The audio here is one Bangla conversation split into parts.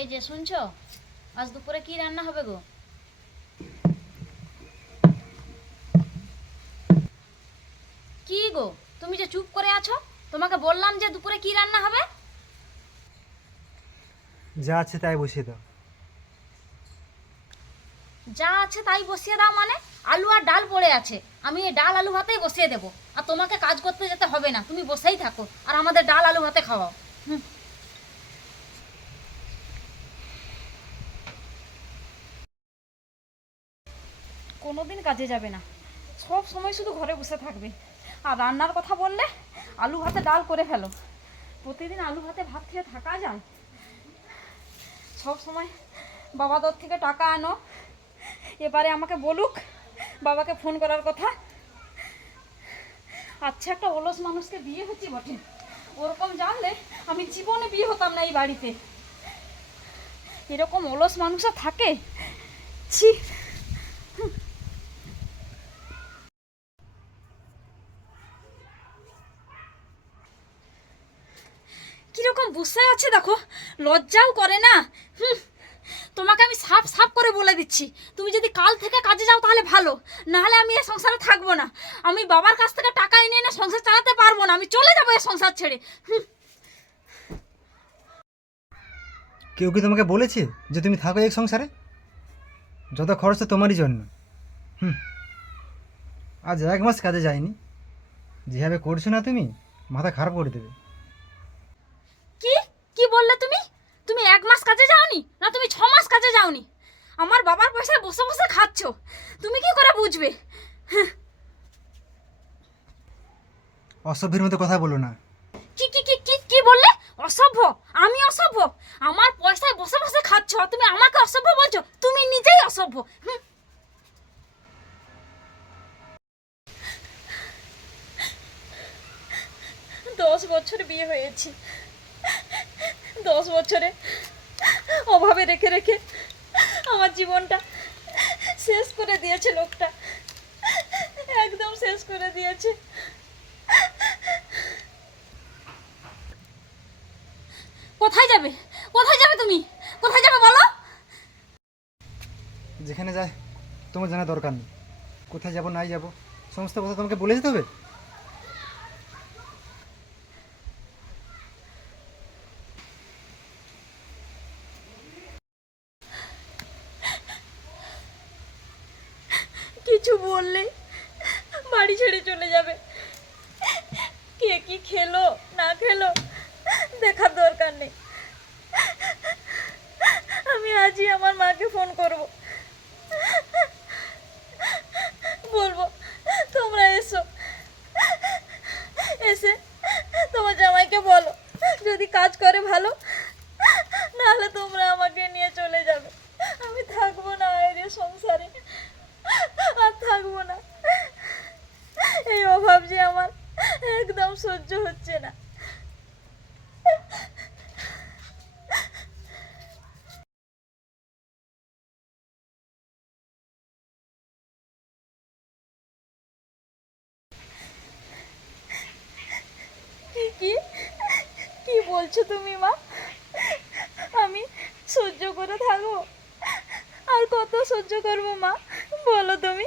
এই যে শুনছো? আজ দুপুরে কি রান্না হবে গো? কি গো? তুমি যে চুপ করে আছো? তোমাকে বললাম যে দুপুরে কি রান্না হবে? যা আছে তাই বসিয়ে দাও। যা আছে তাই বসিয়ে দাও মানে? আলু আর ডাল পড়ে আছে। আমি এই ডাল আলু ভাতেই বসিয়ে দেবো। আর তোমাকে কাজ করতে যেতে হবে না। তুমি বসেই থাকো। আর আমাদের ডাল আলু ভাতে খাওয়াও। হুম। কোনোদিন কাজে যাবে না। সব সময় শুধু ঘরে বসে থাকবে। আর রান্নার কথা বললে আলু ভাতে ডাল করে ফেলো। প্রতিদিন আলু ভাতে ভাত খেয়ে থাকা যায়। সব সময় বাবা তোর থেকে টাকা আনো। এবারে আমাকে বলুক, বাবাকে ফোন করার কথা। আচ্ছা একটা অলস মানুষকে বিয়ে হচ্ছে বটে। ওরকম জানলে আমি জীবনে বিয়ে হতাম না এই বাড়িতে। এরকম অলস মানুষও থাকে। ছি। বসে আছে দেখো। লজ্জাও করে না। হুম, তোমাকে আমি সাফ সাফ করে বলে দিচ্ছি। তুমি যদি কাল থেকে কাজে যাও তাহলে ভালো। নাহলে আমি এ সংসারে থাকব না। আমি বাবার কাছ থেকে টাকা এনে এনে সংসার চালাতে পারব না। আমি চলে যাব এ সংসার ছেড়ে। কেউ কি তোমাকে বলেছে যে তুমি থাকো এক সংসারে? যত খরচ তো তোমারই জন্য। হুম, আজ এক মাস কাজে যায়নি। যেভাবে করছ না তুমি, মাথা খারাপ করে দেবে কি কি বললে তুমি তুমি এক মাস কাজে যাওনি না তুমি ছ মাস কাজে যাওনি? আমার বাবার পয়সায় বসে বসে খাচ্ছ। তুমি কি করে বুঝবে? অসভ্যের মতো কথা বলো না। কি কি কি কি কি বললে? অসভ্য? আমি অসভ্য? আমার পয়সায় বসে বসে খাচ্ছ? তুমি আমাকে অসভ্য বলছো? তুমি নিজেই অসভ্য হুম। দশ বছর বিয়ে হয়েছি। দশ বছরে অভাবে রেখে রেখে আমার জীবনটা শেষ করে দিয়েছে লোকটা। একদম শেষ করে দিয়েছে। কোথায় যাবে? কোথায় যাবে তুমি? কোথায় যাবে বলো? যেখানে যায়, তোমার জানা দরকার নেই। কোথায় যাব, নাই যাব, সমস্ত কথা তোমাকে বলে যেতে হবে? কিছু বললে বাড়ি ছেড়ে চলে যাবে। কে কি খেলো, না খেলো, দেখার দরকার নেই। আমি আজই আমার মাকে ফোন করব। বলব তোমরা এসো এসে তোমার জামাইকে বলো যদি কাজ করে ভালো নাহলে তোমরা আমাকে নিয়ে চলে যাবে আমি থাকব না এর সংসারে থাকব না। এই অভাব যে আমার একদম সহ্য হচ্ছে না। কি? কি বলছো তুমি, মা? আমি সহ্য করে থাকব? আর কত সহ্য করব, মা? বলো তুমি।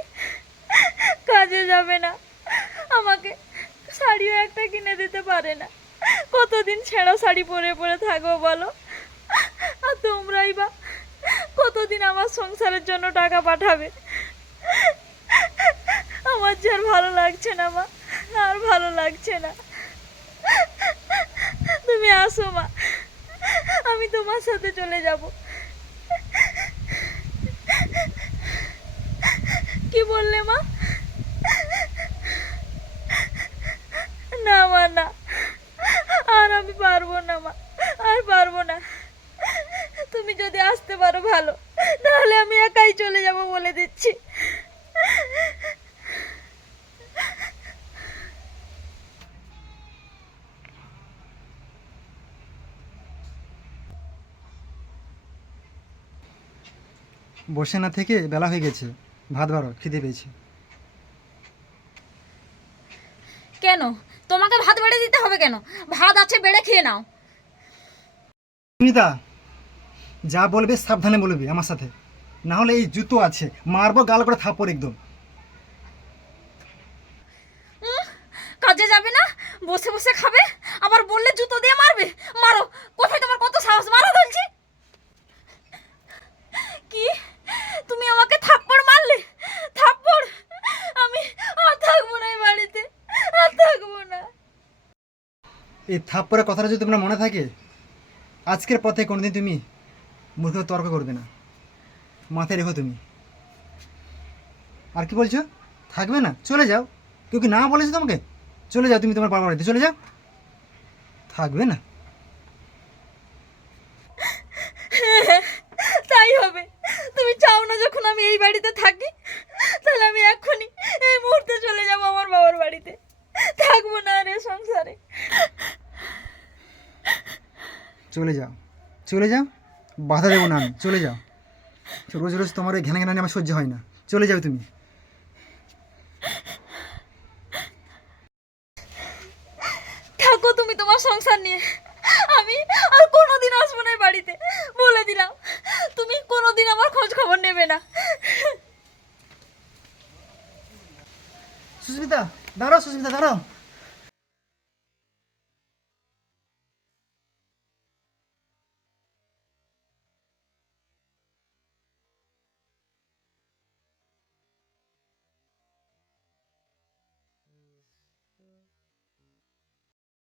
কাজে যাবে না। আমাকে শাড়িও একটা কিনে দিতে পারে না। কতদিন ছেঁড়া শাড়ি পরে পরে থাকব বলো? আর তোমরাই বা কতদিন আমার সংসারের জন্য টাকা পাঠাবে? আমার যে আর ভালো লাগছে না মা, আর ভালো লাগছে না। তুমি আসো মা, আমি তোমার সাথে চলে যাব। কি বললে মা না মা না আর আমি পারব না মা আর পারব না তুমি যদি আসতে পারো ভালো তাহলে আমি একাই চলে যাব বলে দিচ্ছি বসে না থেকে বেলা হয়ে গেছে। ভাত বারো খিদে পেয়েছে। কেন? তোমাকে ভাত বেড়ে দিতে হবে কেন? ভাত আছে বেড়ে খেয়ে নাও। সুমিতা যা বলবে সাবধানে বলবে আমার সাথে। না হলে এই জুতো আছে মারবো গাল করে থাপড় একদম। কাজে যাবে না? বসে বসে খাবে? আবার বললে জুতো দিয়ে মারবে মারো কোথায় তোমার কত সাহস মারো বলছি কি তুমি আমাকে থাপ্পড় মারলে থাপ্পড় আমি আর থাকব না এই বাড়িতে আর থাকব না এই থাপ্পড়ের কথাটা যদি তোমার মনে থাকে, আজকের পথে কোনোদিন তুমি মূর্খ তর্ক করবে না। মাথায় রেখো তুমি। আর কি বলছো? থাকবে না? চলে যাও। কেউ কি না বলেছে তোমাকে? চলে যাও, তুমি তোমার বাবার বাড়িতে চলে যাও। থাকবে না। তাই হবে। তুমি চাও না যখন আমি এই বাড়িতে থাকি, তাহলে আমি এক্ষুনি এই মুহূর্তে চলে যাব আমার বাবার বাড়িতে থাকব না আর এ সংসারে চলে যাও। চলে যাও বাধা দেবো না আমি। চলে যাও। রোজ রোজ তোমার ওই ঘেনা ঘেনা আমার সহ্য হয় না। চলে যাও তুমি। থাকো তুমি তোমার সংসার নিয়ে। আমি আর কোনোদিন আসব না বাড়িতে। বলে দিলাম তুমি কোনোদিন আমার খোঁজ খবর নেবে না। সুস্মিতা দাঁড়াও সুস্মিতা দাঁড়াও।